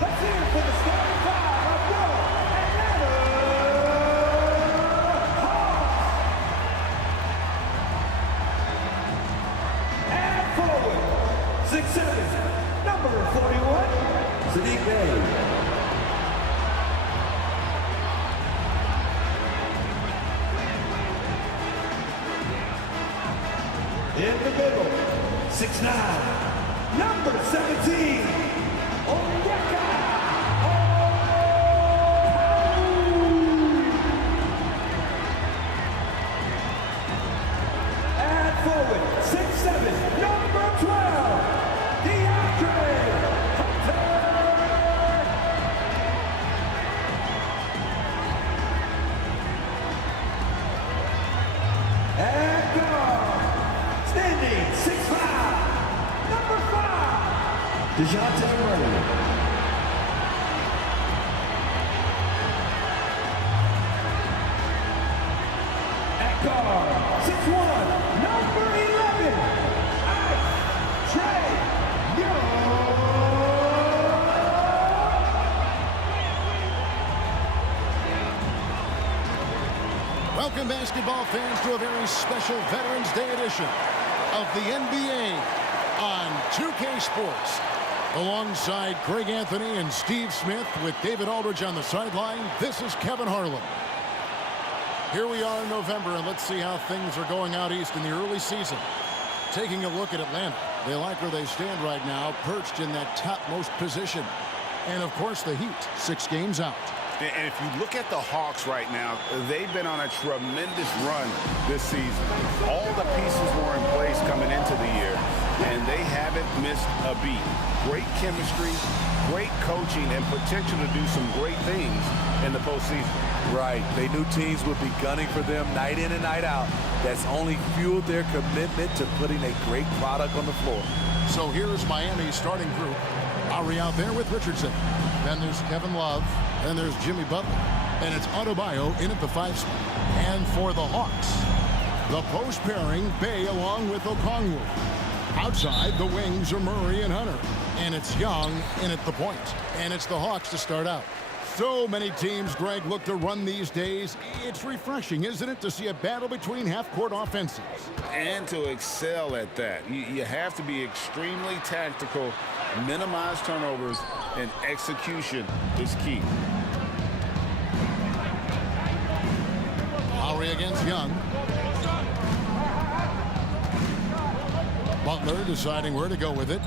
Let's hear it for the starting five of your Atlanta Hawks. And forward, 6'7", number 41, Saddiq Bey. In the middle, 6'9", number 17, Onyeka Okongwu. And forward, 6'7", number 12, DeAndre Hunter. And guard, standing 6'5", number 5, DeJounte Murray. At guard, 6'1", number 11, Trae Young. Welcome, basketball fans, to a very special Veterans Day edition of the NBA on 2K Sports. Alongside Greg Anthony and Steve Smith with David Aldridge on the sideline, this is Kevin Harlan. Here we are in November, and let's see how things are going out east in the early season. Taking a look at Atlanta, they like where they stand right now, perched in that topmost position. And, of course, the Heat, 6 games out. And if you look at the Hawks right now, they've been on a tremendous run this season. All the pieces were in place coming into the year, and they haven't missed a beat. Great chemistry, great coaching, and potential to do some great things in the postseason. Right. They knew teams would be gunning for them night in and night out. That's only fueled their commitment to putting a great product on the floor. So here's Miami's starting group. Lowry out there with Richardson. Then there's Kevin Love. Then there's Jimmy Butler. And it's Adebayo in at the 5 spot. And for the Hawks, the post pairing, Bey along with Okongwu. Outside, the wings are Murray and Hunter. And it's Young in at the point. And it's the Hawks to start out. So many teams, Greg, look to run these days. It's refreshing, isn't it, to see a battle between half-court offenses? And to excel at that. You have to be extremely tactical, minimize turnovers, and execution is key. Lowry against Young. Butler deciding where to go with it.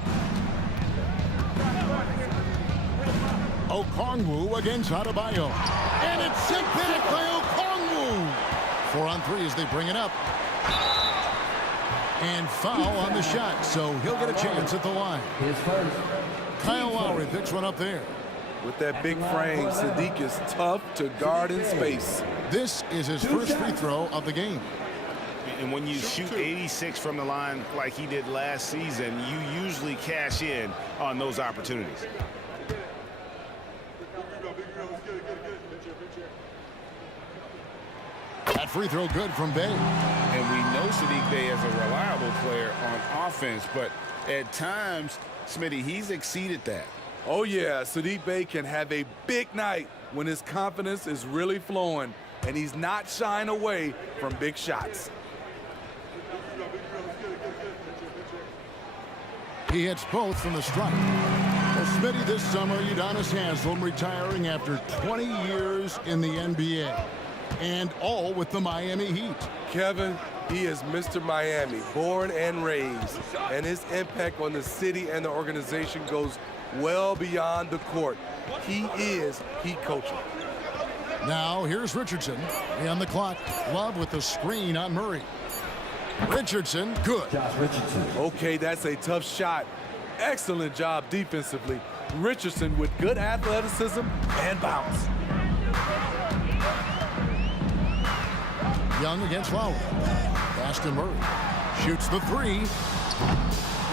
Okongwu against Adebayo. And it's sent back by Okongwu. 4 on 3 as they bring it up. And foul on the shot, so he'll get a chance at the line. Kyle Lowry picks one up there. With that big frame, Saddiq is tough to guard in space. This is his first free throw of the game. And when you shoot 86 from the line like he did last season, you usually cash in on those opportunities. That free throw good from Bey. And we know Saddiq Bey is a reliable player on offense, but at times, Smitty, he's exceeded that. Oh, yeah, Saddiq Bey can have a big night when his confidence is really flowing, and he's not shying away from big shots. He hits both from the stripe. Well, Smitty, this summer, Udonis Haslem retiring after 20 years in the NBA. And all with the Miami Heat. Kevin, he is Mr. Miami, born and raised, and his impact on the city and the organization goes well beyond the court. He is Heat coaching. Now, here's Richardson. On the clock, Love with the screen on Murray. Richardson, good. Josh Richardson. Okay, that's a tough shot. Excellent job defensively. Richardson with good athleticism and bounce. Young against Lowry. Pass to Murray. Shoots the 3.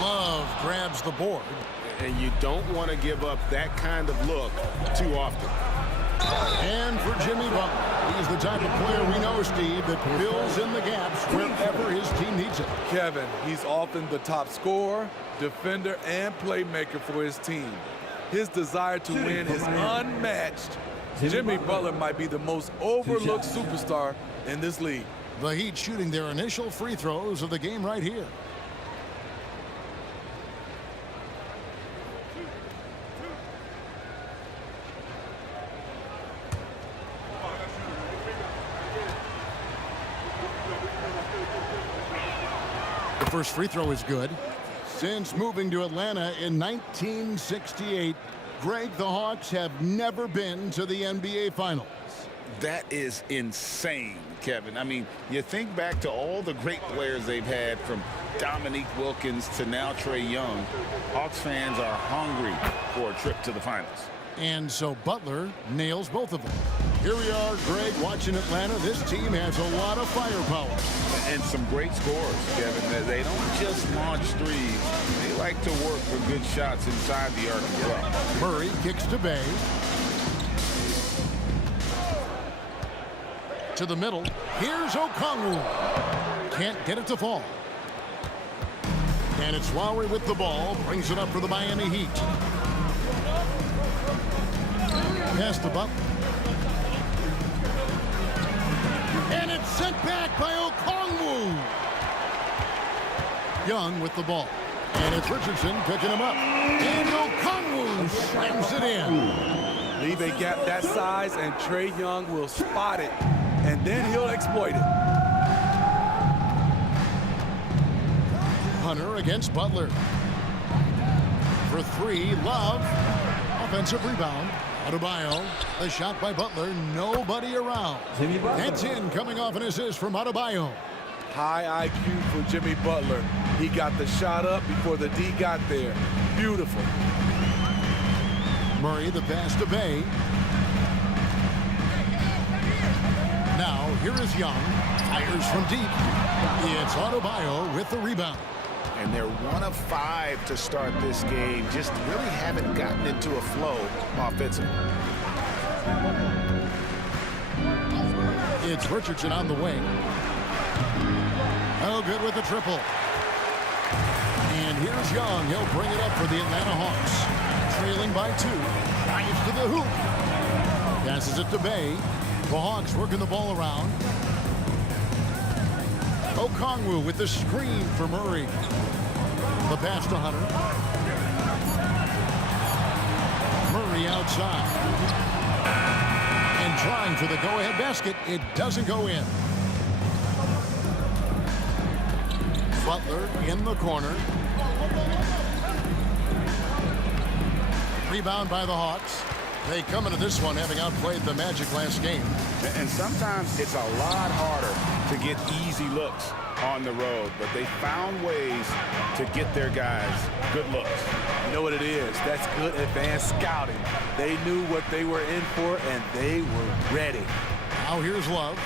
Love grabs the board. And you don't want to give up that kind of look too often. And for Jimmy Butler, he's the type of player we know, Steve, that fills in the gaps wherever his team needs it. Kevin, he's often the top scorer, defender, and playmaker for his team. His desire to win is unmatched. Jimmy Butler might be the most overlooked superstar in this league. The Heat shooting their initial free throws of the game right here. The first free throw is good. Since moving to Atlanta in 1968, Greg, the Hawks have never been to the NBA Finals. That is insane, Kevin. I mean, you think back to all the great players they've had, from Dominique Wilkins to now Trae Young. Hawks fans are hungry for a trip to the finals. And so Butler nails both of them. Here we are, Greg, watching Atlanta. This team has a lot of firepower. And some great scores, Kevin. They don't just launch threes. They like to work for good shots inside the arc as well. Murray kicks to Bay. To the middle. Here's Okongwu. Can't get it to fall. And it's Lowry with the ball. Brings it up for the Miami Heat. Pass to Butler. And it's sent back by Okongwu. Young with the ball. And it's Richardson picking him up. And Okongwu slams it in. Leave a gap that size and Trae Young will spot it. And then he'll exploit it. Hunter against Butler. For three, Love. Offensive rebound. Adebayo. The shot by Butler. Nobody around. That's in, coming off an assist from Adebayo. High IQ for Jimmy Butler. He got the shot up before the D got there. Beautiful. Murray, the pass to Bay. Now, here is Young. Fires from deep. It's Adebayo with the rebound. And they're 1 of 5 to start this game. Just really haven't gotten into a flow offensively. It's Richardson on the wing. Oh, good with the triple. And here's Young. He'll bring it up for the Atlanta Hawks. Trailing by 2. Drives to the hoop. Passes it to Bay. The Hawks working the ball around. Okongwu with the screen for Murray. The pass to Hunter. Murray outside. And trying for the go-ahead basket. It doesn't go in. Butler in the corner. Rebound by the Hawks. They come into this one having outplayed the Magic last game. And sometimes it's a lot harder to get easy looks on the road, but they found ways to get their guys good looks. You know what it is? That's good advanced scouting. They knew what they were in for, and they were ready. Now here's Love.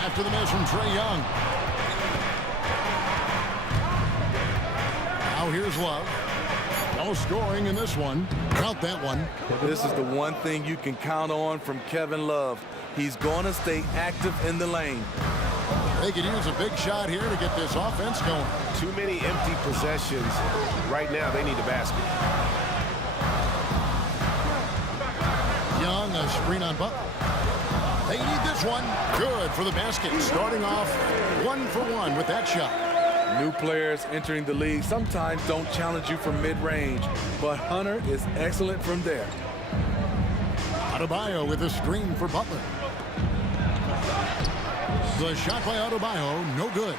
After the miss from Trae Young. Now here's Love. No scoring in this one. Count that one. This is the one thing you can count on from Kevin Love. He's going to stay active in the lane. They could use a big shot here to get this offense going. Too many empty possessions. Right now, they need a basket. Young, a screen on Butler. They need this one. Good for the basket. Starting off 1 for 1 with that shot. New players entering the league sometimes don't challenge you from mid-range, but Hunter is excellent from there. Adebayo with a screen for Butler. The shot by Adebayo, no good.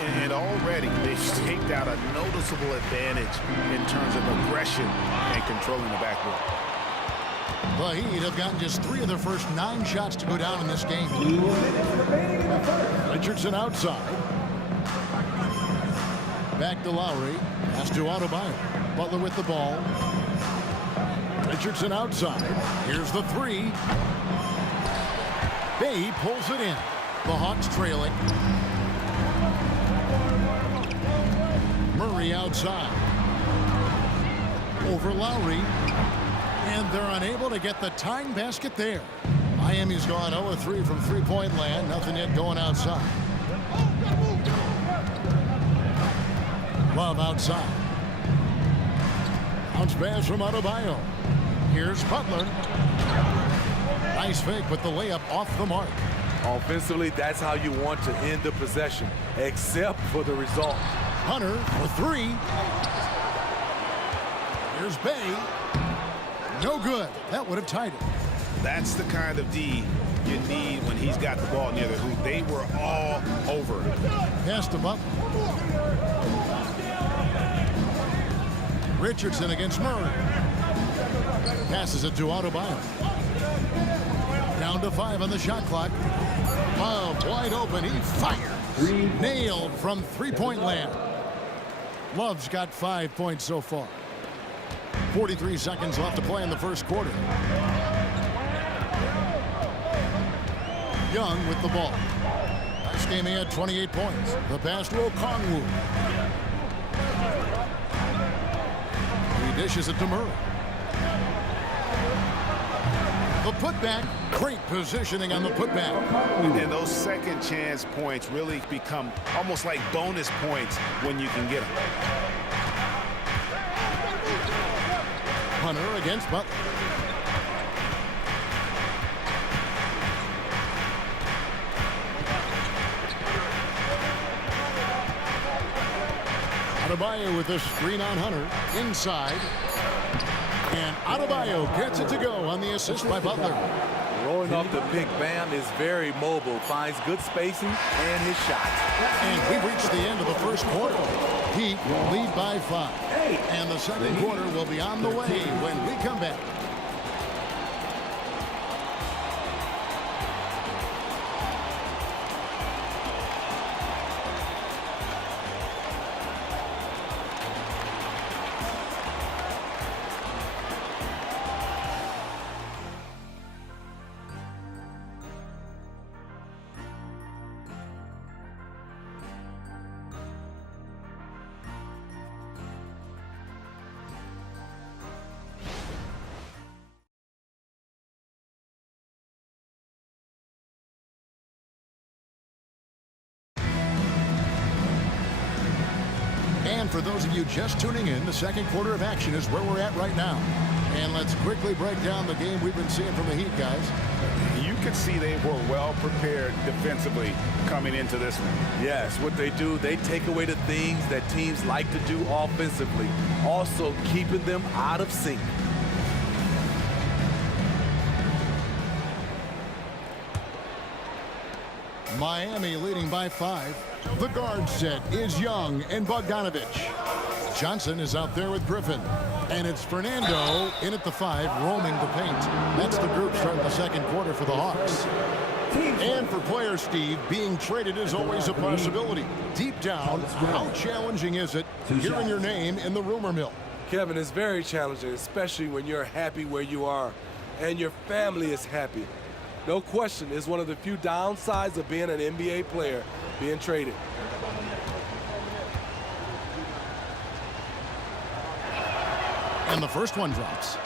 And already they've staked out a noticeable advantage in terms of aggression and controlling the backboard. The Heat have gotten just 3 of their first 9 shots to go down in this game. Richardson outside. Back to Lowry. Pass to Adebayo. Butler with the ball. Richardson outside. Here's the 3. Bay pulls it in. The Hawks trailing. Murray outside. Over Lowry. And they're unable to get the tying basket there. Miami's gone 0-3 from three-point land. Nothing yet going outside. Love outside. Bounce pass from Adebayo. Here's Butler. Nice fake, but the layup off the mark. Offensively, that's how you want to end the possession, except for the result. Hunter for three. Here's Bay. No good. That would have tied it. That's the kind of D you need when he's got the ball near the hoop. They were all over it. Pass to Butler. Richardson against Murray. Passes it to Adebayo. Down to 5 on the shot clock. Love wide open. He fired. Nailed from three-point land. Love's got 5 points so far. 43 seconds left to play in the first quarter. Young with the ball. Last game he had 28 points. The pass to Okongwu. He dishes it to Murray. The putback. Great positioning on the putback. And those second chance points really become almost like bonus points when you can get them. Hunter against Butler. Adebayo with a screen on Hunter. Inside. And Adebayo gets it to go on the assist by Butler. Rolling off the pick, Bam is very mobile, finds good spacing and his shots. And we've reached the end of the first quarter. Heat lead by 5. And the second quarter will be on the way when we come back. And for those of you just tuning in, the second quarter of action is where we're at right now. And let's quickly break down the game we've been seeing from the Heat, guys. You could see they were well prepared defensively coming into this one. Yes, what they do, they take away the things that teams like to do offensively, also keeping them out of sync. Miami leading by 5. The guard set is Young and Bogdanovich. Johnson is out there with Griffin. And it's Fernando in at the 5, roaming the paint. That's the group starting the second quarter for the Hawks. And for players, Steve, being traded is always a possibility. Deep down, how challenging is it hearing your name in the rumor mill? Kevin, it's very challenging, especially when you're happy where you are and your family is happy. No question, it's one of the few downsides of being an NBA player, being traded. And the first one drops.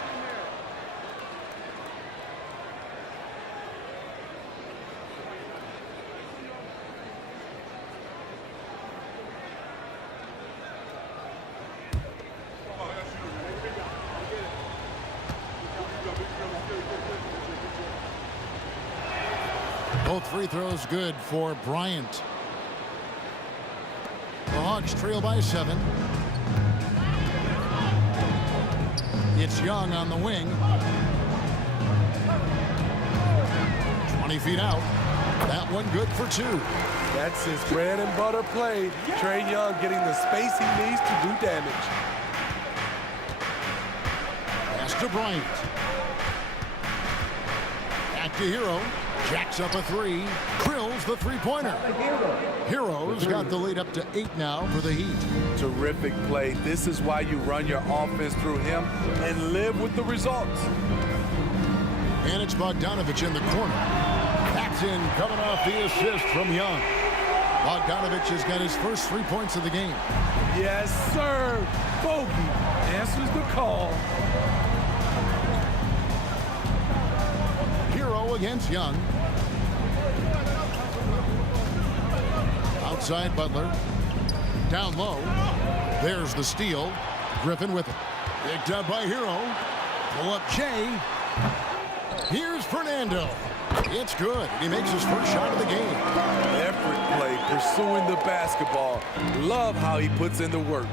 Both free throws good for Bryant. The Hawks trail by 7. It's Young on the wing. 20 feet out. That one good for 2. That's his bread and butter play. Trae Young getting the space he needs to do damage. Pass to Bryant. Back to Hero. Jacks up a 3. Drills the three-pointer. Hero's got the lead up to 8 now for the Heat. Terrific play. This is why you run your offense through him and live with the results. And it's Bogdanovich in the corner. That's in, coming off the assist from Young. Bogdanovich has got his first 3 points of the game. Yes, sir. Bogey answers the call. Hero against Young. Outside Butler. Down low. There's the steal. Griffin with it. Picked up by Hero. Pull up Jay. Here's Fernando. It's good. He makes his first shot of the game. Effort play, pursuing the basketball. Love how he puts in the work.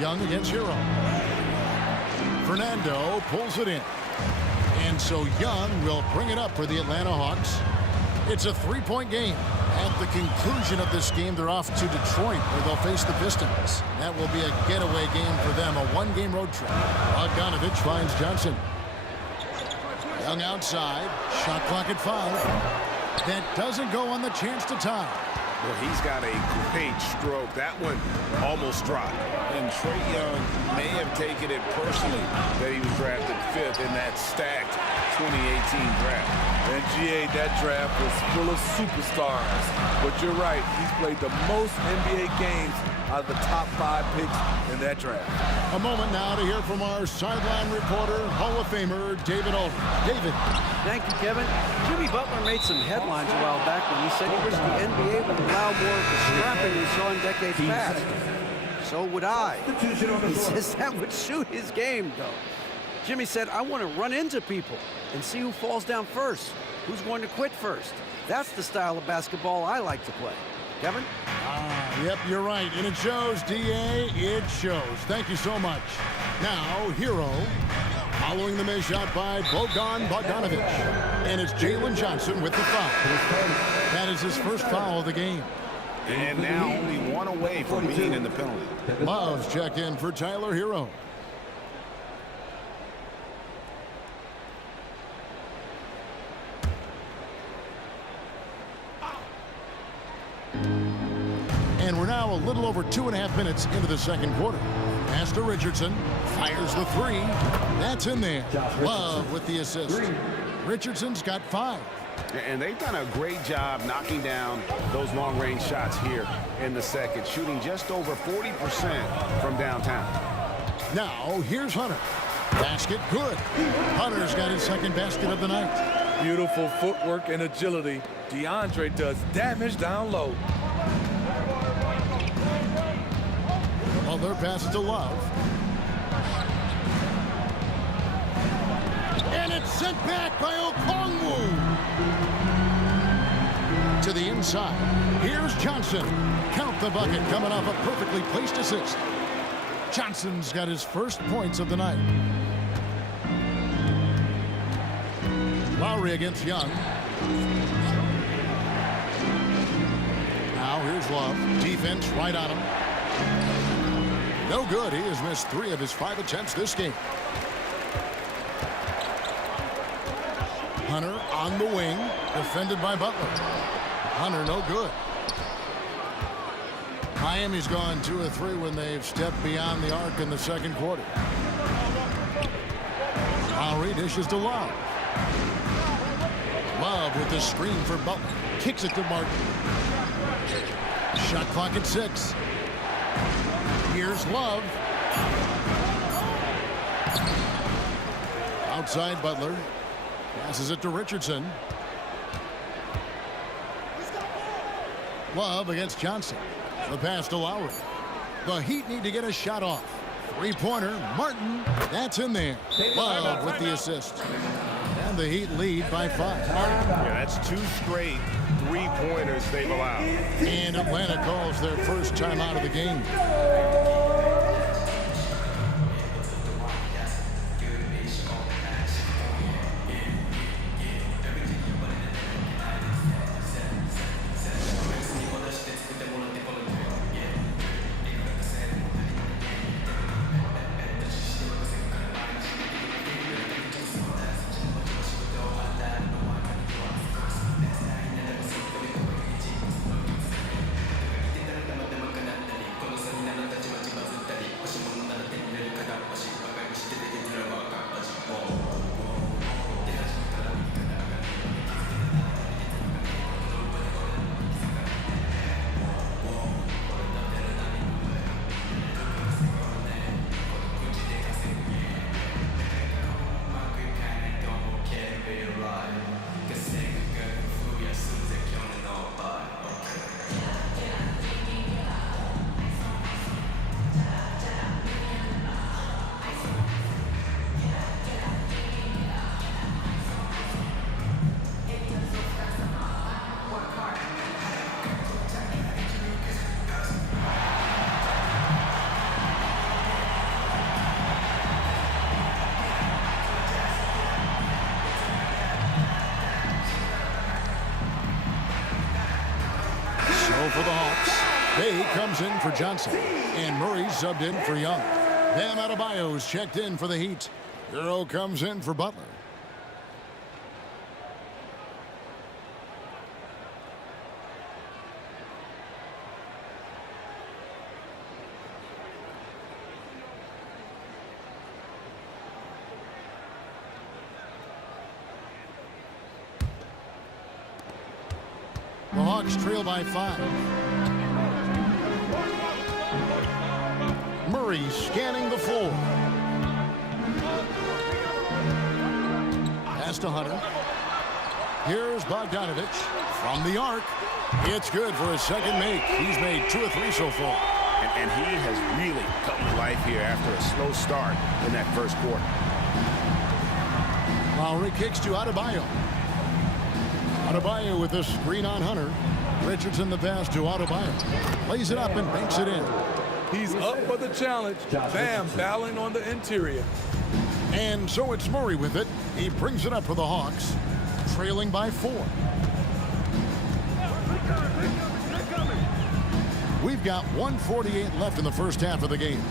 Young against Hero. Fernando pulls it in. And so Young will bring it up for the Atlanta Hawks. It's a three-point game. At the conclusion of this game, they're off to Detroit, where they'll face the Pistons. That will be a getaway game for them, a one-game road trip. Bogdanovich finds Johnson. Young outside. Shot clock at 5. That doesn't go on the chance to tie. Well, he's got a great stroke. That one almost dropped. And Trae Young may have taken it personally that he was drafted 5th in that stacked 2018 draft. And GA, that draft was full of superstars. But you're right, he's played the most NBA games out of the top 5 picks in that draft. A moment now to hear from our sideline reporter, Hall of Famer David Aldridge. David. Thank you, Kevin. Jimmy Butler made some headlines a while back when he said he wished the NBA would allow more of the scrapping we saw in decades past. So would I. He says that would suit his game, though. Jimmy said, I want to run into people and see who falls down first, who's going to quit first. That's the style of basketball I like to play. Kevin? Yep, you're right. And it shows, DA. It shows. Thank you so much. Now, Hero. Following the missed shot by Bogdanovich. And it's Jalen Johnson with the foul. That is his first foul of the game. And now only one away from being in the penalty. Love's checked in for Tyler Hero. And we're now a little over 2.5 minutes into the second quarter. Pass to Richardson. Fires the 3. That's in there. Love with the assist. Richardson's got 5. And they've done a great job knocking down those long-range shots here in the second, shooting just over 40% from downtown. Now, here's Hunter. Basket good. Hunter's got his second basket of the night. Beautiful footwork and agility. DeAndre does damage down low. Butler passes to Love. And it's sent back by Okongwu. To the inside. Here's Johnson. Count the bucket coming off a perfectly placed assist. Johnson's got his first points of the night. Lowry against Young. Now here's Love. Defense right on him. No good. He has missed 3 of his 5 attempts this game. Hunter on the wing, defended by Butler. Hunter no good. Miami's gone 2 of 3 when they've stepped beyond the arc in the second quarter. Lowry dishes to Love. Love with the screen for Butler. Kicks it to Martin. Shot clock at 6. Here's Love. Outside Butler. Passes it to Richardson. Love against Johnson. The pass to Lowry. The Heat need to get a shot off. 3-pointer. Martin. That's in there. Love with the assist. And the Heat lead by 5. Yeah, that's 2 straight 3-pointers they've allowed. And Atlanta calls their first timeout of the game. for the Hawks. Bay comes in for Johnson. And Murray subbed in for Young. Bam Adebayo's checked in for the Heat. Hero comes in for Butler. The Hawks trail by 5. Murray scanning the floor. Pass to Hunter. Here's Bogdanovich from the arc. It's good for his second make. He's made 2 of 3 so far. And he has really come to life here after a slow start in that first quarter. Lowry kicks to Adebayo. Adebayo with a screen on Hunter. Richardson the pass to Adebayo. Plays it up and banks it in. He's up for the challenge. Bam, battling on the interior. And so it's Murray with it. He brings it up for the Hawks, trailing by 4. We've got 1:48 left in the first half of the game.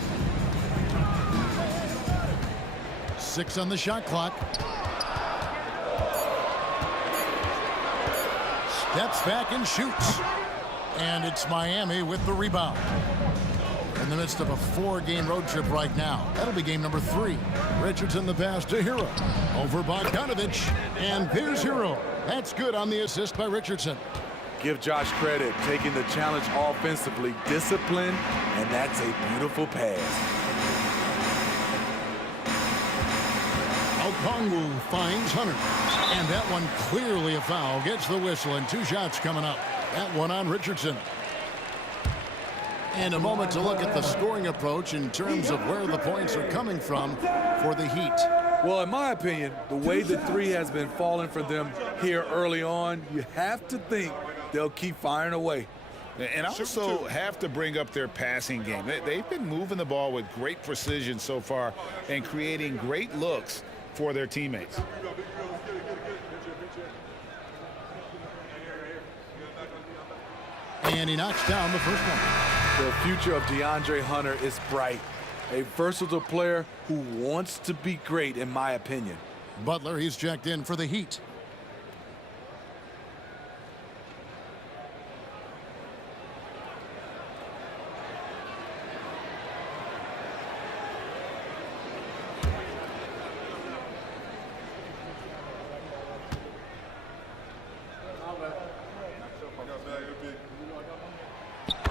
6 on the shot clock. Steps back and shoots. And it's Miami with the rebound. In the midst of a 4-game road trip right now. That'll be game number 3. Richardson the pass to Hero. Over Bogdanovich. And there's Hero. That's good on the assist by Richardson. Give Josh credit, taking the challenge offensively, discipline, and that's a beautiful pass. Okongwu finds Hunter. And that one clearly a foul. Gets the whistle and 2 shots coming up. That one on Richardson. And a moment to look at the scoring approach in terms of where the points are coming from for the Heat. Well, in my opinion, the way the 3 has been falling for them here early on, you have to think they'll keep firing away. And I also have to bring up their passing game. They've been moving the ball with great precision so far and creating great looks for their teammates. And he knocks down the first one. The future of DeAndre Hunter is bright. A versatile player who wants to be great, in my opinion. Butler, he's checked in for the Heat.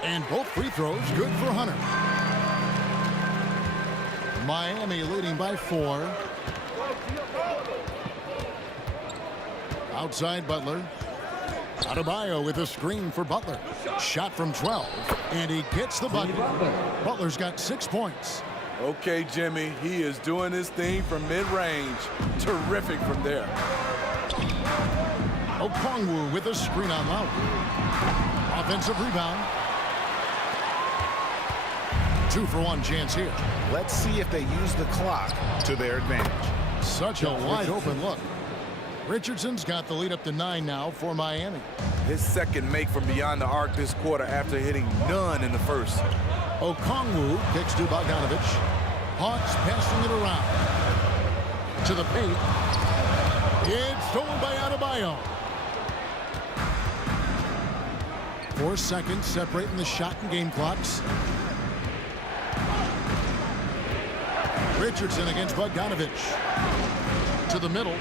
And both free throws good for Hunter. Miami leading by 4. Outside Butler. Adebayo with a screen for Butler. Shot from 12. And he gets the bucket. Butler's got 6 points. Okay, Jimmy, he is doing his thing from mid-range. Terrific from there. Okongwu with a screen on Lowry. Offensive rebound. 2-for-1 chance here. Let's see if they use the clock to their advantage. Such a wide open look. Richardson's got the lead up to 9 now for Miami. His second make from beyond the arc this quarter after hitting none in the first. Okongwu kicks to Bogdanovich. Hawks passing it around. To the paint. It's stolen by Adebayo. 4 seconds separating the shot and game clocks. Richardson against Bogdanovich. To the middle.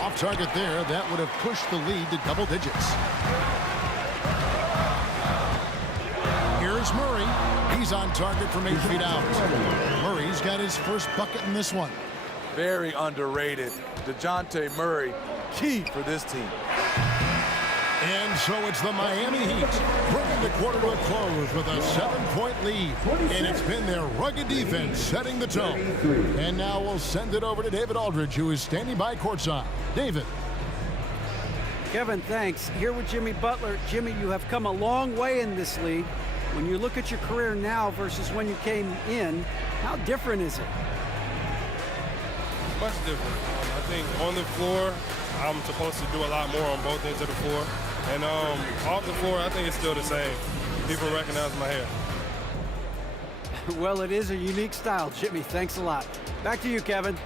Off target there. That would have pushed the lead to double digits. Here's Murray. He's on target from 8 feet out. Murray's got his first bucket in this one. Very underrated. DeJounte Murray, key for this team. And so it's the Miami Heat bringing the quarter to a close with a 7-point lead. And it's been their rugged defense setting the tone. And now we'll send it over to David Aldridge, who is standing by courtside. David. Kevin, thanks. Here with Jimmy Butler. Jimmy, you have come a long way in this league. When you look at your career now versus when you came in, how different is it? Much different. I think on the floor, I'm supposed to do a lot more on both ends of the floor. And off the floor, I think it's still the same. People recognize my hair. Well, it is a unique style, Jimmy. Thanks a lot. Back to you, Kevin.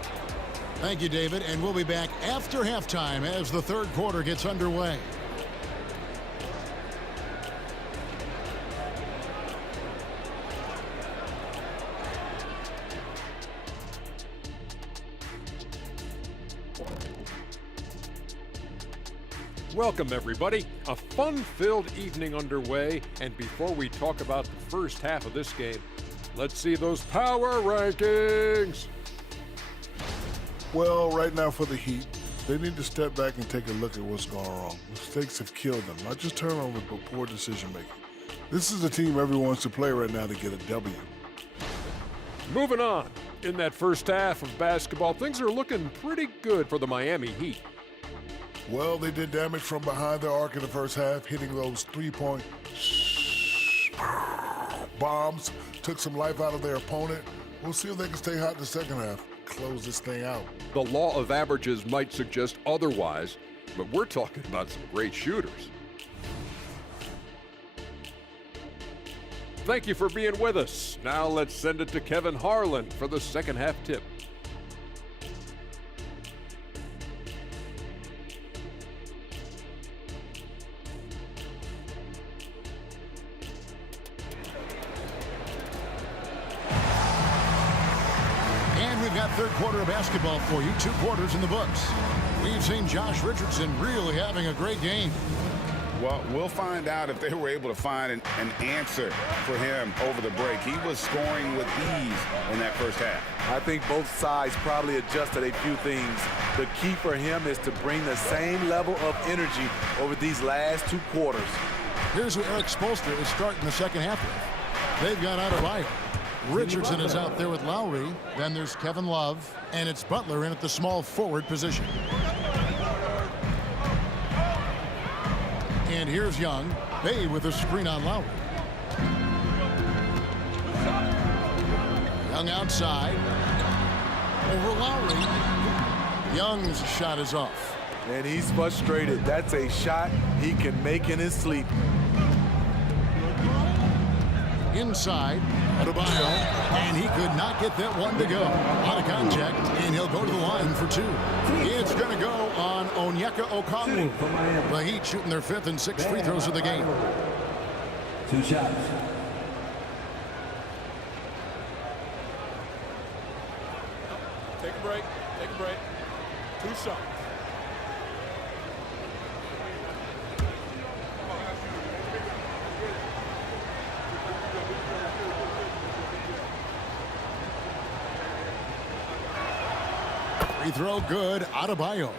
Thank you, David. And we'll be back after halftime as the third quarter gets underway. Welcome, everybody. A fun-filled evening underway, and before we talk about the first half of this game, let's see those power rankings. Well, right now for the Heat, they need to step back and take a look at what's going wrong. Mistakes have killed them, not just turnovers, but poor decision-making. This is a team everyone wants to play right now to get a W. Moving on. In that first half of basketball, things are looking pretty good for the Miami Heat. Well, they did damage from behind the arc in the first half, hitting those three-point bombs, took some life out of their opponent. We'll see if they can stay hot in the second half, close this thing out. The law of averages might suggest otherwise, but we're talking about some great shooters. Thank you for being with us. Now let's send it to Kevin Harlan for the second half tip. We've got third quarter of basketball for you, 2 quarters in the books. We've seen Josh Richardson really having a great game. Well, we'll find out if they were able to find an answer for him over the break. He was scoring with ease in that first half. I think both sides probably adjusted a few things. The key for him is to bring the same level of energy over these last 2 quarters. Here's who Eric Spoelstra is starting the second half with. They've got Adebayo. Richardson is out there with Lowry. Then there's Kevin Love. And it's Butler in at the small forward position. And here's Young. Bay with a screen on Lowry. Young outside. Over Lowry. Young's shot is off. And he's frustrated. That's a shot he can make in his sleep. Inside, Adebayo, and he could not get that one to go. Out of contact, and he'll go to the line for 2. It's going to go on Onyeka Okongwu. The Heat shooting their 5th and 6th free throws of the game. 2 shots. Take a break. Take a break. 2 shots. Free throw good, Adebayo.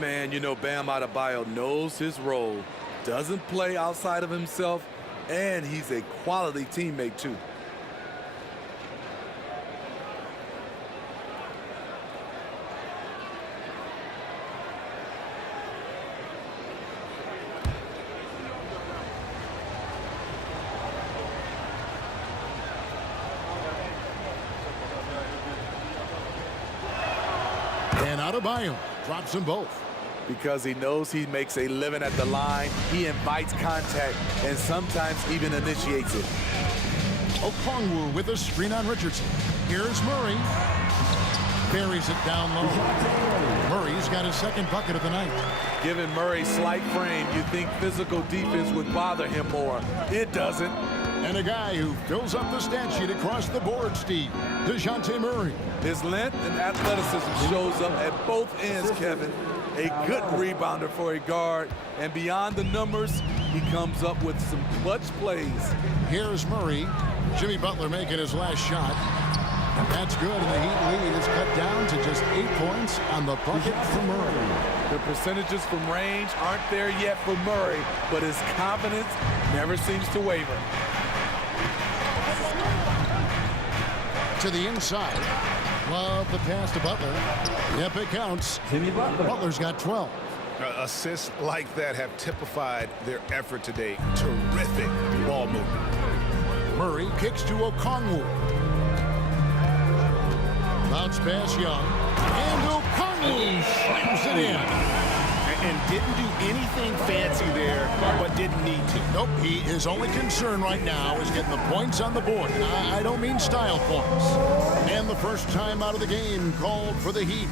Man, you know Bam Adebayo knows his role, doesn't play outside of himself, and he's a quality teammate too. And Adebayo drops them both. Because he knows he makes a living at the line, he invites contact and sometimes even initiates it. Okongwu with a screen on Richardson. Here's Murray. Buries it down low. Murray's got his second bucket of the night. Given Murray's slight frame, you think physical defense would bother him more. It doesn't. And a guy who fills up the stat sheet across the board, Steve, DeJounte Murray. His length and athleticism shows up at both ends, Kevin. A good rebounder for a guard. And beyond the numbers, he comes up with some clutch plays. Here's Murray. Jimmy Butler making his last shot. That's good, and the Heat lead is cut down to just 8 points on the bucket for Murray. The percentages from range aren't there yet for Murray, but his confidence never seems to waver. To the inside. Love the pass to Butler. Yep, it counts. Jimmy Butler. Butler's got 12. Assists like that have typified their effort today. Terrific ball movement. Murray kicks to Okongwu. Bounce pass Young. And Okongwu slams it in. and didn't do anything fancy there, but didn't need to. Nope, his only concern right now is getting the points on the board. I don't mean style points. And the first time out of the game called for the Heat.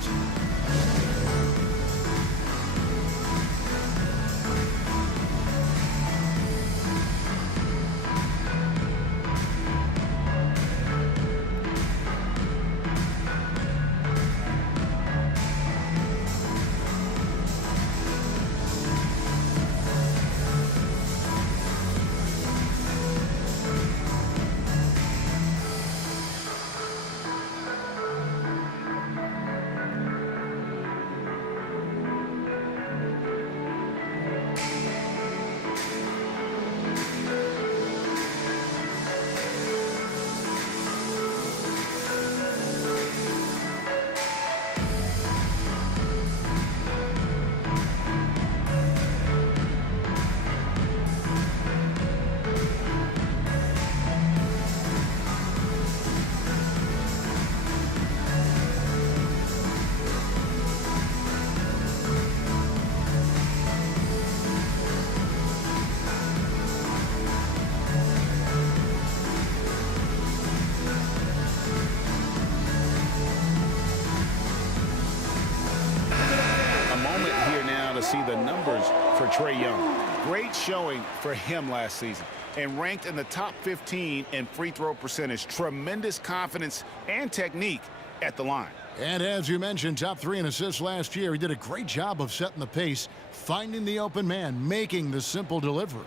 See the numbers for Trae Young. Great showing for him last season and ranked in the top 15 in free throw percentage. Tremendous confidence and technique at the line. And as you mentioned, top 3 in assists last year. He did a great job of setting the pace, finding the open man, making the simple delivery.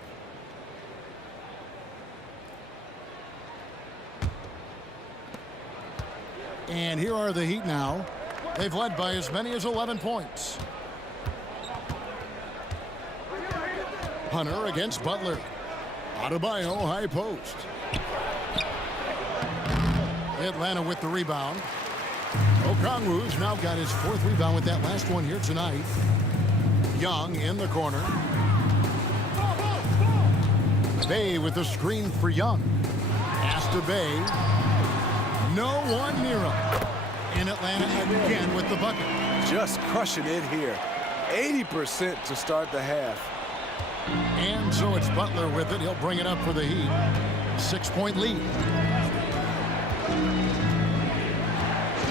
And here are the Heat now. They've led by as many as 11 points. Hunter against Butler. Adebayo high post. Atlanta with the rebound. Okongwu's now got his 4th rebound with that last one here tonight. Young in the corner. Bay with the screen for Young. Pass to Bay. No one near him. And Atlanta again with the bucket. Just crushing it here. 80% to start the half. And so it's Butler with it. He'll bring it up for the Heat. 6-point lead.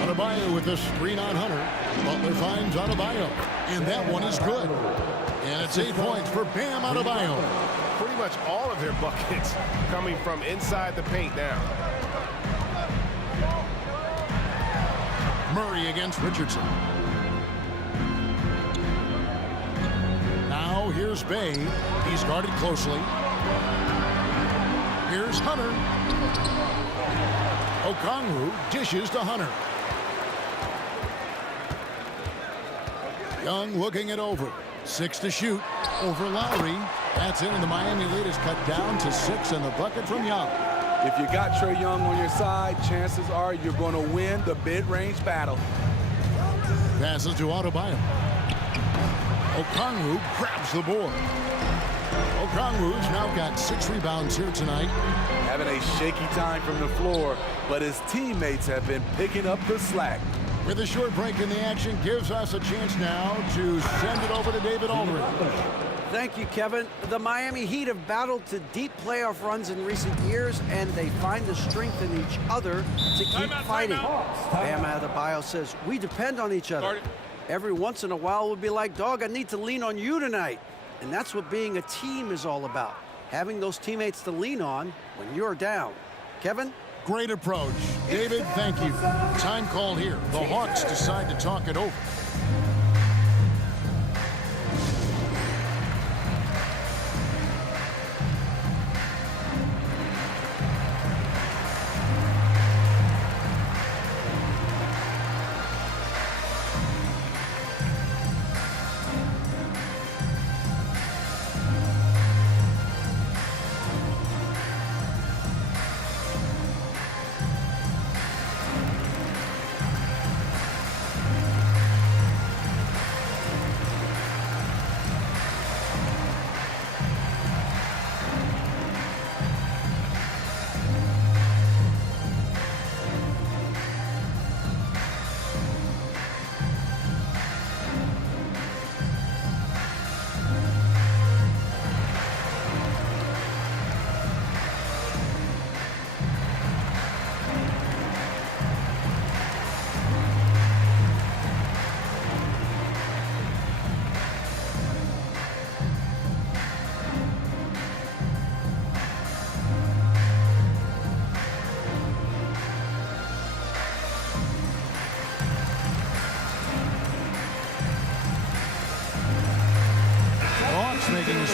Adebayo with the screen on Hunter. Butler finds Adebayo. And that one is good. And it's 8 points for Bam Adebayo. Pretty much all of their buckets coming from inside the paint now. Murray against Richardson. Now here's Bay. He's guarded closely. Here's Hunter. Okongwu dishes to Hunter. Young looking it over. 6 to shoot over Lowry. That's in, and the Miami lead is cut down to 6, and the bucket from Young. If you got Trae Young on your side, chances are you're going to win the mid-range battle. Passes to Adebayo. Okongwu grabs the board. Okongwu's now got 6 rebounds here tonight. Having a shaky time from the floor, but his teammates have been picking up the slack. With a short break in the action, gives us a chance now to send it over to David Aldridge. Thank you, Kevin. The Miami Heat have battled to deep playoff runs in recent years, and they find the strength in each other to keep fighting. Bam Adebayo says, we depend on each other. Every once in a while, we'll be like, dog, I need to lean on you tonight. And that's what being a team is all about. Having those teammates to lean on when you're down. Kevin? Great approach. David, thank you. Time call here. The Hawks decide to talk it over.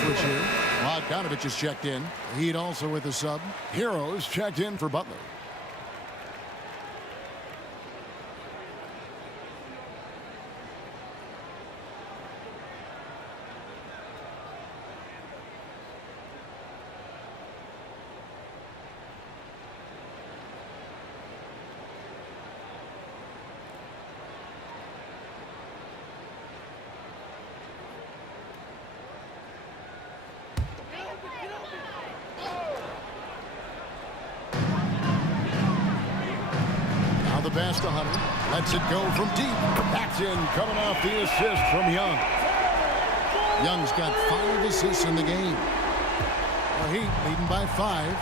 switch here. Bogdanovich is checked in. Heat also with a sub. Heroes checked in for Butler. The pass to Hunter. Lets it go from deep. That's in, coming off the assist from Young. Young's got 5 assists in the game. The Heat leading by 5.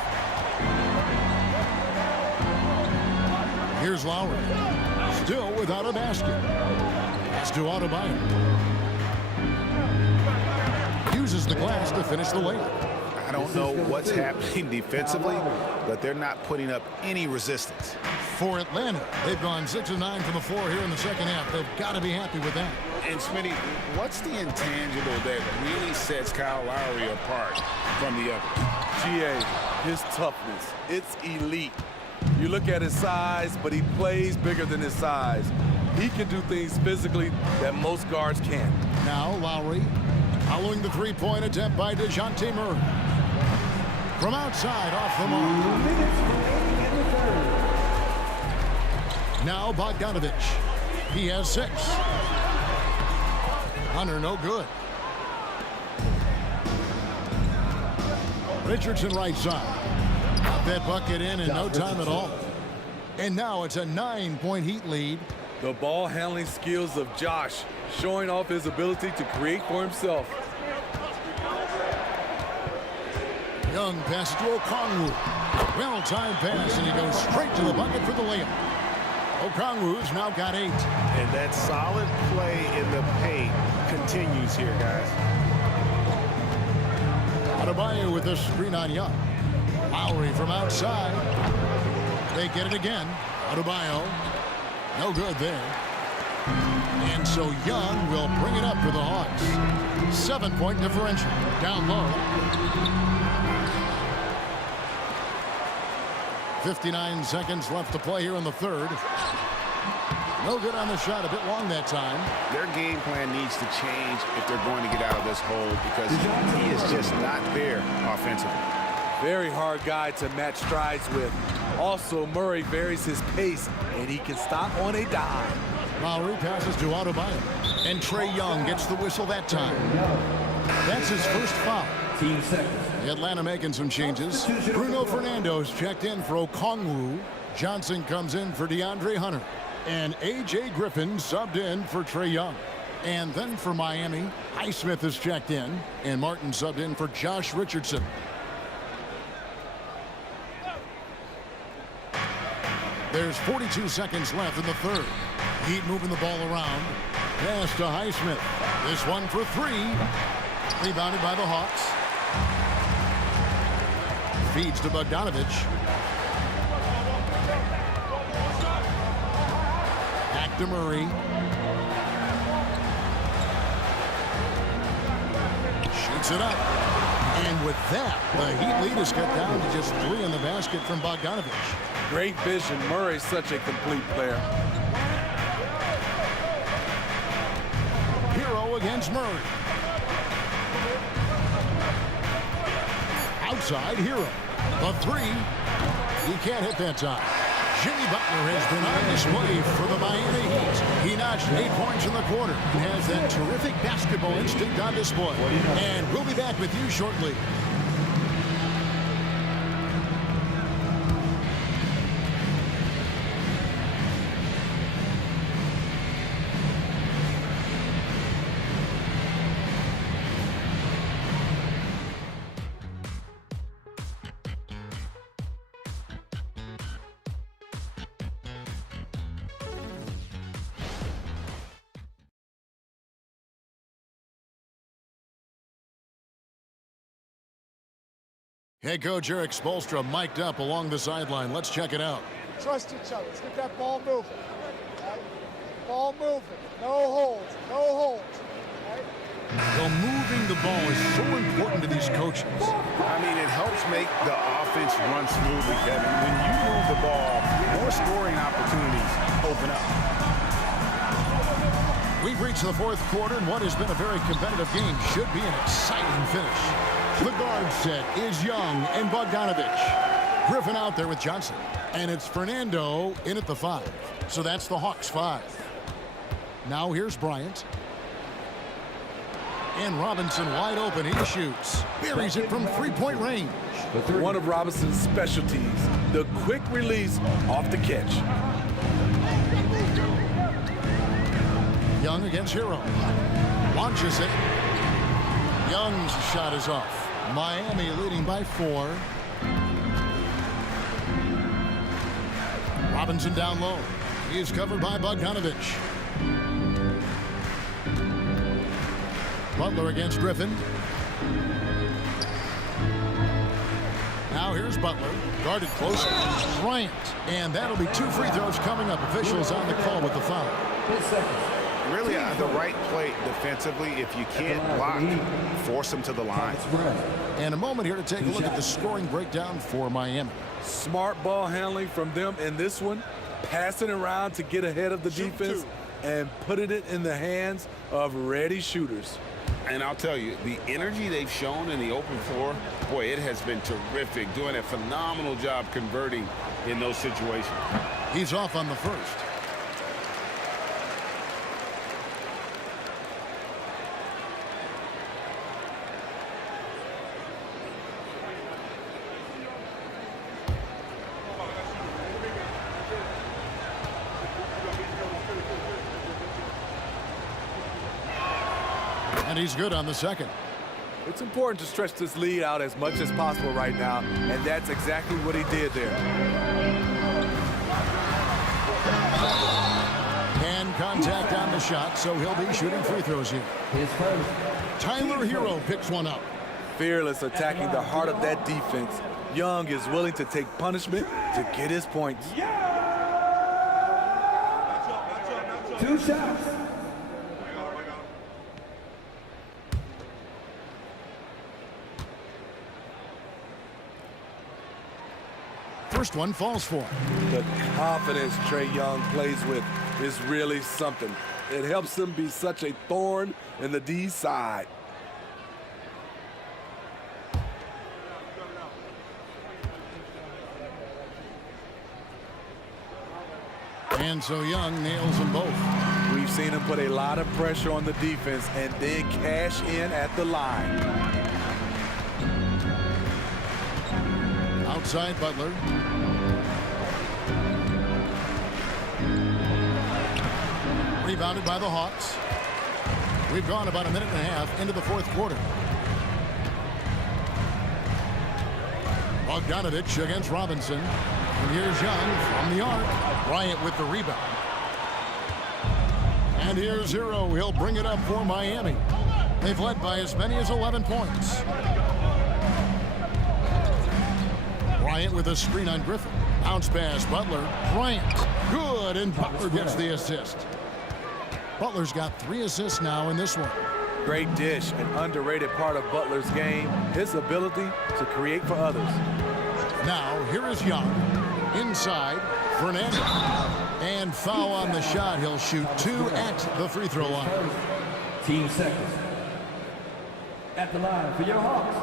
Here's Lowry. Still without a basket. Pass to Adebayo. Uses the glass to finish the layup. I don't know what's happening defensively, but they're not putting up any resistance. For Atlanta, they've gone 6 of 9 from the floor here in the second half. They've got to be happy with that. And Smitty, what's the intangible that really sets Kyle Lowry apart from the others? GA, his toughness. It's elite. You look at his size, but he plays bigger than his size. He can do things physically that most guards can't. Now Lowry following the three-point attempt by DeJounte Murray. From outside off the mark. Now Bogdanovich. He has 6. Hunter no good. Richardson right side. Got that bucket in no time at all. And now it's a 9-point Heat lead. The ball handling skills of Josh showing off his ability to create for himself. Young passes to Okongwu. Well-timed pass, and he goes straight to the bucket for the layup. Okongwu's now got 8. And that solid play in the paint continues here, guys. Adebayo with the screen on Young. Lowry from outside. They get it again. Adebayo. No good there. And so Young will bring it up for the Hawks. 7-point differential. Down low. 59 seconds left to play here in the third. No good on the shot. A bit long that time. Their game plan needs to change if they're going to get out of this hole because he is just not there offensively. Very hard guy to match strides with. Also, Murray varies his pace, and he can stop on a dime. Lowry passes to Adebayo. And Trae Young gets the whistle that time. That's his first foul. Atlanta making some changes. Bruno Fernando's checked in for Okongwu. Johnson comes in for DeAndre Hunter. And A.J. Griffin subbed in for Trae Young. And then for Miami, Highsmith is checked in. And Martin subbed in for Josh Richardson. There's 42 seconds left in the third. Heat moving the ball around. Pass to Highsmith. This one for 3. Rebounded by the Hawks. Feeds to Bogdanovich. Back to Murray. Shoots it up. And with that, the Heat lead is cut down to just 3 in the basket from Bogdanovich. Great vision. Murray's such a complete player. Hero against Murray. Outside Hero. The 3. He can't hit that time. Jimmy Butler has been on display for the Miami Heat. He notched 8 points in the quarter and has that terrific basketball instinct on display. And we'll be back with you shortly. Head coach Eric Spoelstra mic'd up along the sideline. Let's check it out. Trust each other. Let's get that ball moving. Right? Ball moving. No holds. No holds. Right? They'll move moving the ball is so important to these coaches. I mean, it helps make the offense run smoothly, Kevin. When you move the ball, more scoring opportunities open up. We've reached the fourth quarter, and what has been a very competitive game should be an exciting finish. The guard set is Young and Bogdanovich. Griffin out there with Johnson. And it's Fernando in at the 5. So that's the Hawks 5. Now here's Bryant. And Robinson wide open. He shoots. Buries it from three-point range. One of Robinson's specialties, the quick release off the catch. Young against Hero. Launches it. Young's shot is off. Miami leading by 4. Robinson down low. He is covered by Bogdanovich. Butler against Griffin. Now here's Butler. Guarded close. Bryant. And that'll be 2 free throws coming up. Officials on the call with the foul. Really the right play defensively. If you can't block, force them to the line. And a moment here to take a look at the scoring breakdown for Miami. Smart ball handling from them in this one. Passing around to get ahead of the defense and putting it in the hands of ready shooters. And I'll tell you, the energy they've shown in the open floor, boy, it has been terrific. Doing a phenomenal job converting in those situations. He's off on the first. And he's good on the second. It's important to stretch this lead out as much as possible right now, and that's exactly what he did there. And contact on the shot, so he'll be shooting free throws here. Tyler Hero picks one up. Fearless attacking the heart of that defense. Young is willing to take punishment to get his points. 2 shots. First one falls for him. The confidence Trae Young plays with is really something. It helps him be such a thorn in the D side. And so Young nails them both. We've seen him put a lot of pressure on the defense and then cash in at the line. Outside Butler. Rebounded by the Hawks. We've gone about a minute and a half into the fourth quarter. Bogdanovich against Robinson. And here's Young from the arc. Bryant with the rebound. And here's Hero. He'll bring it up for Miami. They've led by as many as 11 points. Bryant with a screen on Griffin. Bounce pass, Butler. Bryant. Good, and Butler gets the assist. Butler's got 3 assists now in this one. Great dish, an underrated part of Butler's game, his ability to create for others. Now, here is Young. Inside, Fernando. And foul on the shot. He'll shoot 2 at the free throw line. Team seconds. At the line for your Hawks,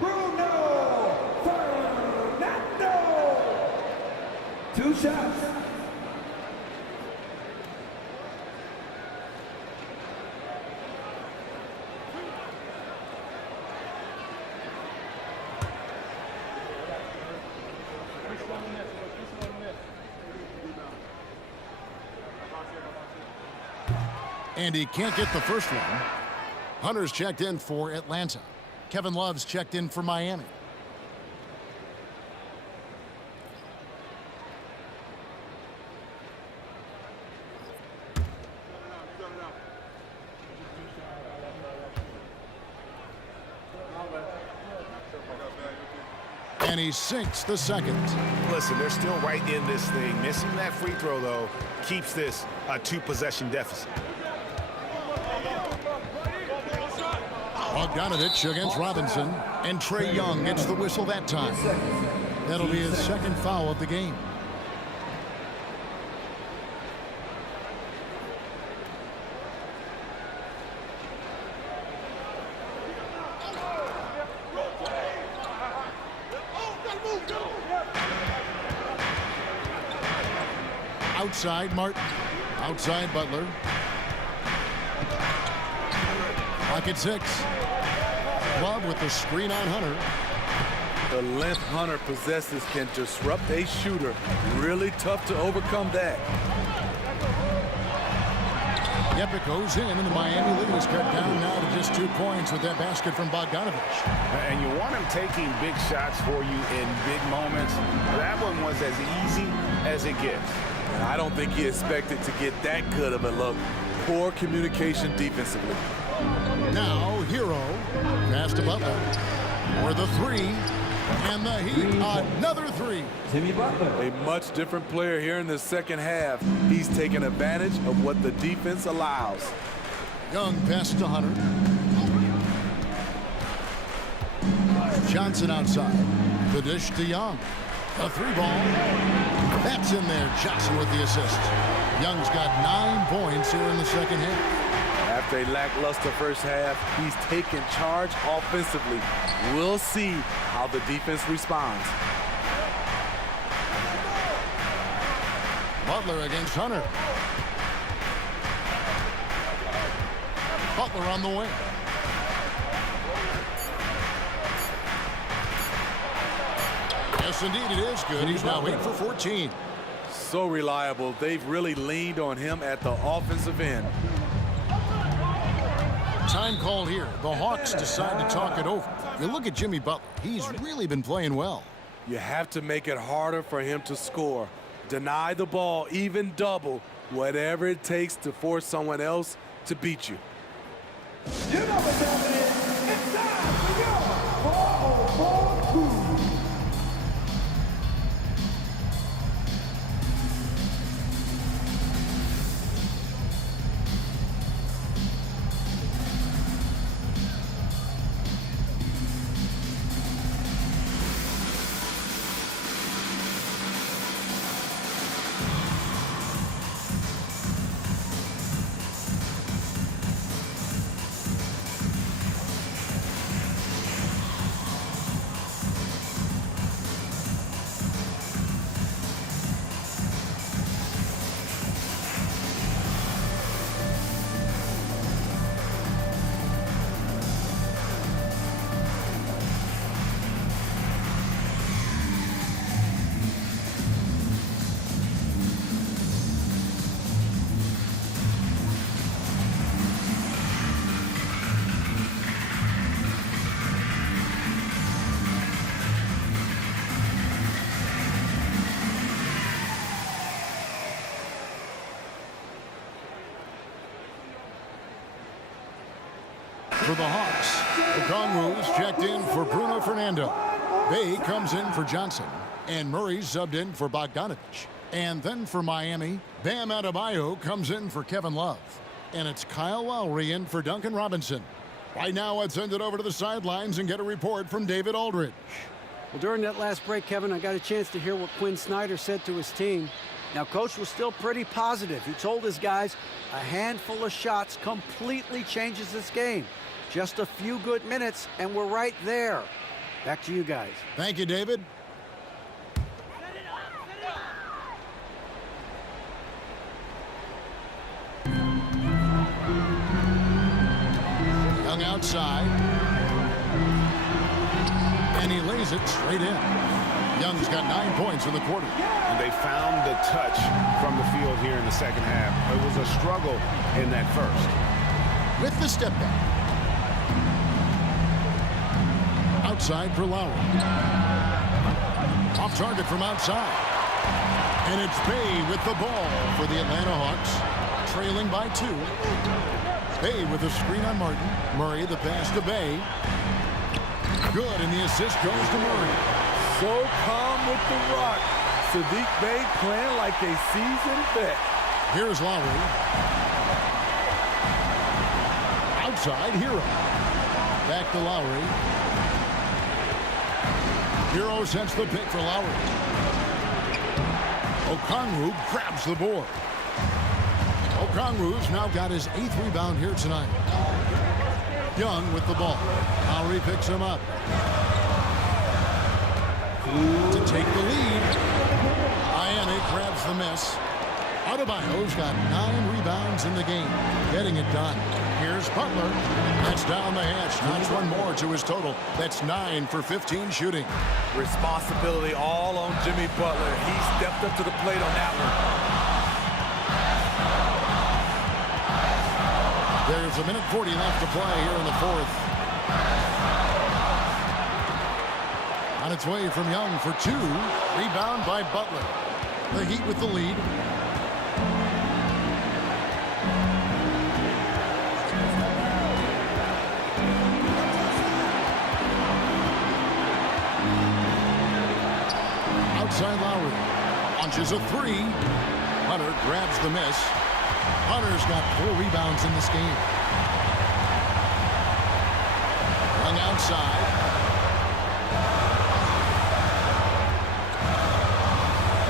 Bruno Fernando. 2 shots. And he can't get the first one. Hunter's checked in for Atlanta. Kevin Love's checked in for Miami. And he sinks the second. Listen, they're still right in this thing. Missing that free throw, though, keeps this a 2-possession deficit. Bogdanovich against Robinson, and Trae Young gets the whistle that time. That'll be his second foul of the game. Outside Martin, outside Butler. Pocket 6. Love with the screen on Hunter. The length Hunter possesses can disrupt a shooter. Really tough to overcome that. Yep, it goes in, and the Miami lead is cut down now to just 2 points with that basket from Bogdanovich. And you want him taking big shots for you in big moments. That one was as easy as it gets. And I don't think he expected to get that good of a look. Poor communication defensively. Now, Hero. Pass to Butler. For the 3. And the Heat, another 3. Jimmy Butler. A much different player here in the second half. He's taking advantage of what the defense allows. Young pass to Hunter. Johnson outside. The dish to Young. A 3-ball. That's in there. Johnson with the assist. Young's got 9 points here in the second half. After a lackluster first half, he's taken charge offensively. We'll see how the defense responds. Butler against Hunter. Butler on the wing. Yes, indeed, it is good. He's now 8 for 14. So reliable. They've really leaned on him at the offensive end. Time called here. The Hawks decide to talk it over. You look at Jimmy Butler. He's really been playing well. You have to make it harder for him to score. Deny the ball, even double, whatever it takes to force someone else to beat you. You know what's happening. It's time for your 404 crew. For the Hawks, Okongwu's checked in for Bruno Fernando. Bay comes in for Johnson. And Murray subbed in for Bogdanovich. And then for Miami, Bam Adebayo comes in for Kevin Love. And it's Kyle Lowry in for Duncan Robinson. Right now, let's send it over to the sidelines and get a report from David Aldridge. Well, during that last break, Kevin, I got a chance to hear what Quinn Snyder said to his team. Now, Coach was still pretty positive. He told his guys a handful of shots completely changes this game. Just a few good minutes, and we're right there. Back to you guys. Thank you, David. Young outside. And he lays it straight in. Young's got 9 points in the quarter. And they found the touch from the field here in the second half. It was a struggle in that first. With the step back. Outside for Lowry. Off target from outside. And it's Bay with the ball for the Atlanta Hawks. Trailing by 2. Bay with a screen on Martin. Murray the pass to Bay. Good, and the assist goes to Murray. So calm with the rock. Saddiq Bey playing like a seasoned vet. Here's Lowry. Outside, Hero. Back to Lowry. Hero sends the pick for Lowry. Okongwu grabs the board. Okongwu's now got his 8th rebound here tonight. Young with the ball. Lowry picks him up. To take the lead. Miami grabs the miss. Adebayo's got 9 rebounds in the game. Getting it done. Here's Butler. That's down the hatch. Knocks one more to his total. That's 9 for 15 shooting. Responsibility all on Jimmy Butler. He stepped up to the plate on that one. There's a minute 40 left to play here in the 4th. On its way from Young for 2. Rebound by Butler. The Heat with the lead. Outside Lowry. Launches a 3. Hunter grabs the miss. Hunter's got 4 rebounds in this game. Young outside.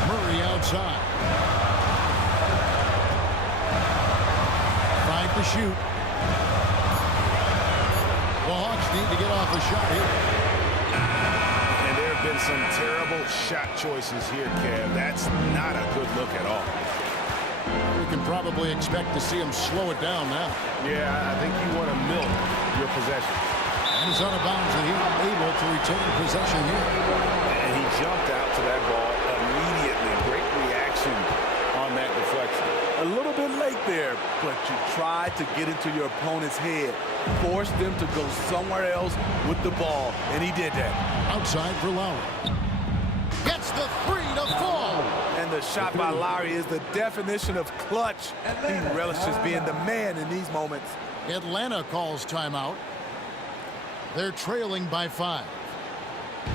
Murray outside. 5 to shoot. The Hawks need to get off the shot here. And there have been some terrible shot choices here, Kev. That's not a good look at all. We can probably expect to see him slow it down now. Yeah, I think you want to milk your possession. And he's out of bounds, and he's able to retain possession here. And he jumped out to that ball immediately. Great reaction on that deflection. A little bit late there, but you tried to get into your opponent's head. Force them to go somewhere else with the ball, and he did that. Outside for Lowry. Gets the 3 to fall. And the shot by Lowry is the definition of clutch. He relishes being the man in these moments. Atlanta calls timeout. They're trailing by 5.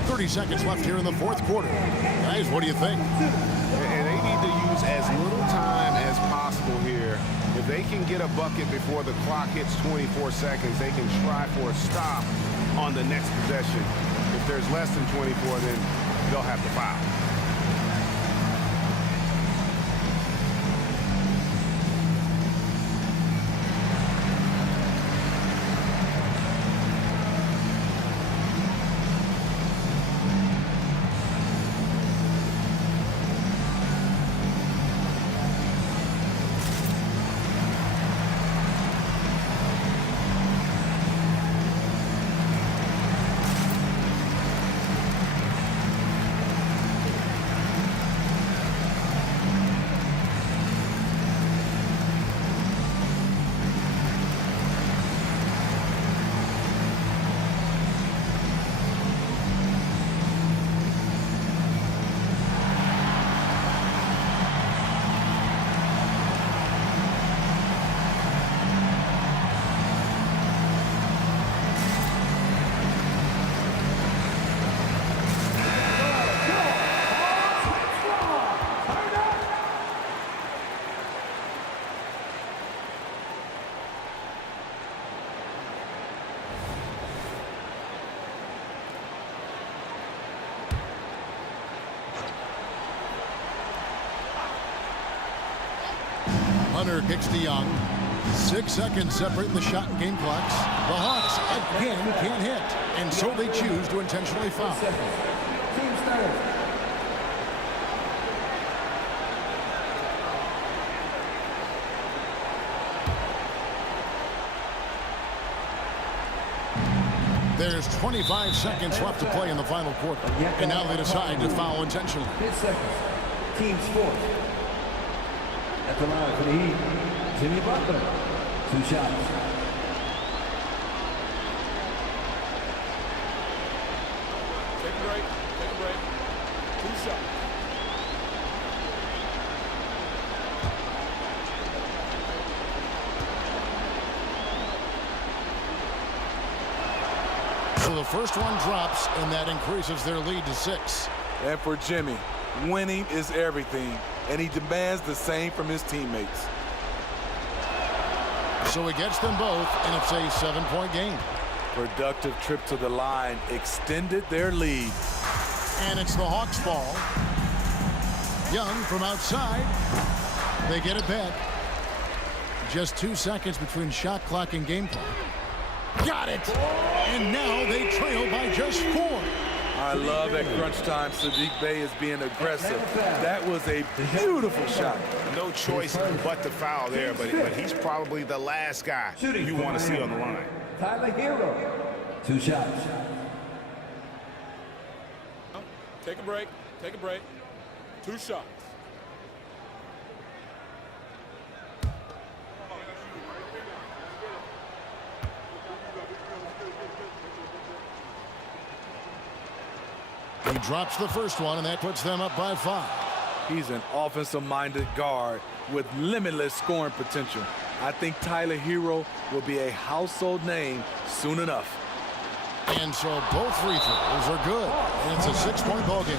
30 seconds left here in the 4th quarter. Guys, what do you think? And they need to use as little time as possible here. If they can get a bucket before the clock hits 24 seconds, they can try for a stop on the next possession. If there's less than 24, then they'll have to foul. Hunter kicks to Young. 6 seconds separating the shot and game clocks. The Hawks again can't hit, and so they choose to intentionally foul. Team started. There's 25 seconds left to play in the final quarter, and now they decide to foul intentionally. 10 seconds. Team sport. At the line for the Heat, Jimmy Butler. 2 shots. Take a break. Take a break. 2 shots. So the first one drops, and that increases their lead to 6. And for Jimmy, winning is everything, and he demands the same from his teammates. So he gets them both, and it's a 7-point game. Productive trip to the line extended their lead. And it's the Hawks ball. Young from outside. They get it back. Just 2 seconds between shot clock and game clock. Got it! And now they trail by just 4. I love at crunch time Saddiq Bey is being aggressive. That was a beautiful shot. No choice but to foul there, but he's probably the last guy you want to see on the line. Tyler Hero. 2 shots. Take a break. Take a break. 2 shots. He drops the first one, and that puts them up by 5. He's an offensive-minded guard with limitless scoring potential. I think Tyler Hero will be a household name soon enough. And so both free throws are good. And it's a 6-point ball game.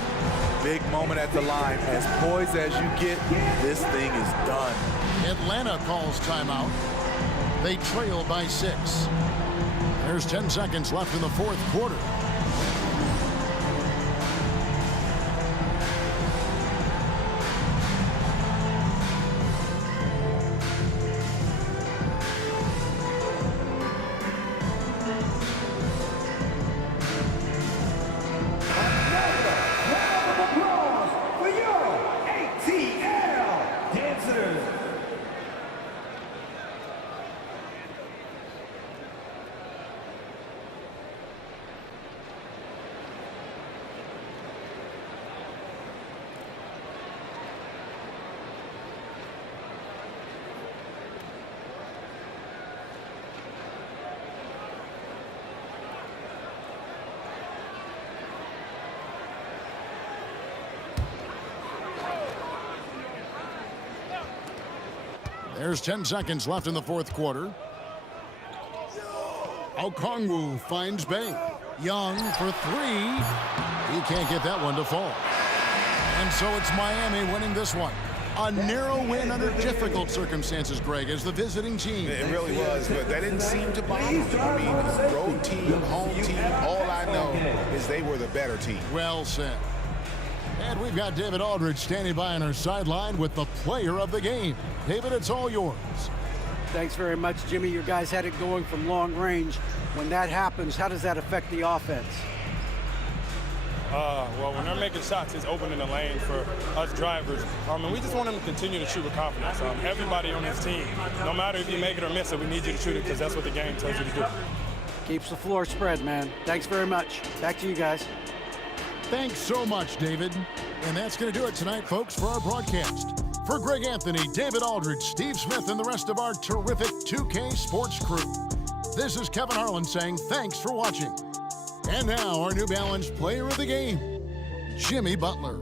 Big moment at the line. As poised as you get, this thing is done. Atlanta calls timeout. They trail by 6. There's 10 seconds left in the 4th quarter. There's 10 seconds left in the 4th quarter. Okongwu finds Bey. Young for 3. He can't get that one to fall. And so it's Miami winning this one. A narrow win under difficult circumstances, Greg, as the visiting team. It really was, but that didn't seem to bother them. I mean, road team, home team, all I know is they were the better team. Well said. And we've got David Aldridge standing by on our sideline with the player of the game. David, it's all yours. Thanks very much, Jimmy. You guys had it going from long range. When that happens, how does that affect the offense? Well, when they're making shots, it's opening the lane for us drivers. And we just want them to continue to shoot with confidence. Everybody on this team, no matter if you make it or miss it, we need you to shoot it because that's what the game tells you to do. Keeps the floor spread, man. Thanks very much. Back to you guys. Thanks so much, David. And that's going to do it tonight, folks, for our broadcast. For Greg Anthony, David Aldridge, Steve Smith, and the rest of our terrific 2K Sports crew, this is Kevin Harlan saying thanks for watching. And now, our New Balance player of the game, Jimmy Butler.